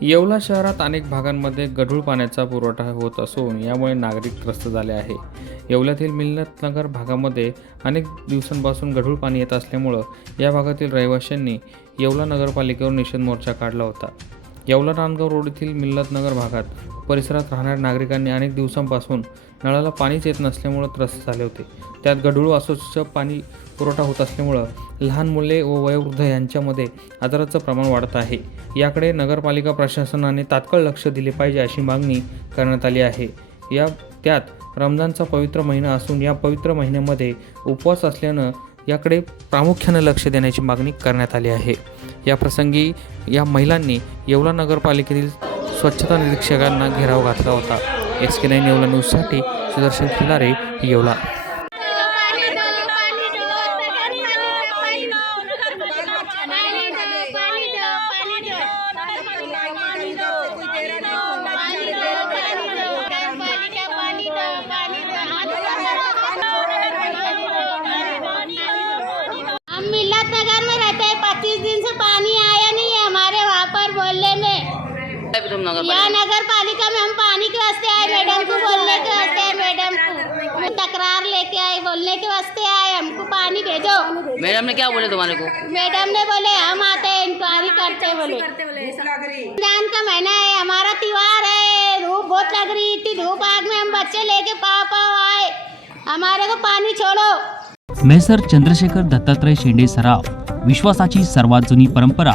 येवला शहरात अनेक भागांमध्ये गढूळ पाण्याचा पुरवठा होत असून यामुळे नागरिक त्रस्त झाले आहे. येवल्यातील मिल्लतनगर भागामध्ये अनेक दिवसांपासून गढूळ पाणी येत असल्यामुळं या भागातील रहिवाशांनी येवला नगरपालिकेवर निषेध मोर्चा काढला होता. येवला नांदगाव रोड येथील मिल्लतनगर भागात परिसरात राहणाऱ्या नागरिकांनी अनेक दिवसांपासून नळाला पाणीच येत नसल्यामुळं त्रस्त झाले होते. त्यात गढूळ वासूचं पाणी पुरवठा होत असल्यामुळं लहान मुले व वयोवृद्ध यांच्यामध्ये आजाराचं प्रमाण वाढत आहे. याकडे नगरपालिका प्रशासनाने तात्काळ लक्ष दिले पाहिजे अशी मागणी करण्यात आली आहे. या त्यात रमजानचा पवित्र महिना असून या पवित्र महिन्यामध्ये उपवास असल्यानं याकडे प्रामुख्यानं लक्ष देण्याची मागणी करण्यात आली आहे. या प्रसंगी या महिलांनी येवला नगरपालिकेतील स्वच्छता निरीक्षकांना घेराव घातला होता. एस के नाईन येवला न्यूजसाठी सुदर्शन खिलारे येवला. तुम नगर या नगर पालिका में हम पानी के वास्ते आए मैडम को बोलने के वास्ते आए मैडम को। तकरार लेके आए बोलने के वास्ते आए हमको पानी भेजो। मैडम ने क्या बोले तुम्हारे को? मैडम ने बोले हम आते हैं इंक्वायरी करते बोले। रमजान का महीना है हमारा त्योहार है धूप बहुत लग रही इतनी धूप आग में हम बच्चे लेके पाव आए। हमारे को पानी छोड़ो। मेसर चंद्रशेखर दत्तात्रय शेंडे सराफ विश्वासाची सर्वात जुनी परंपरा।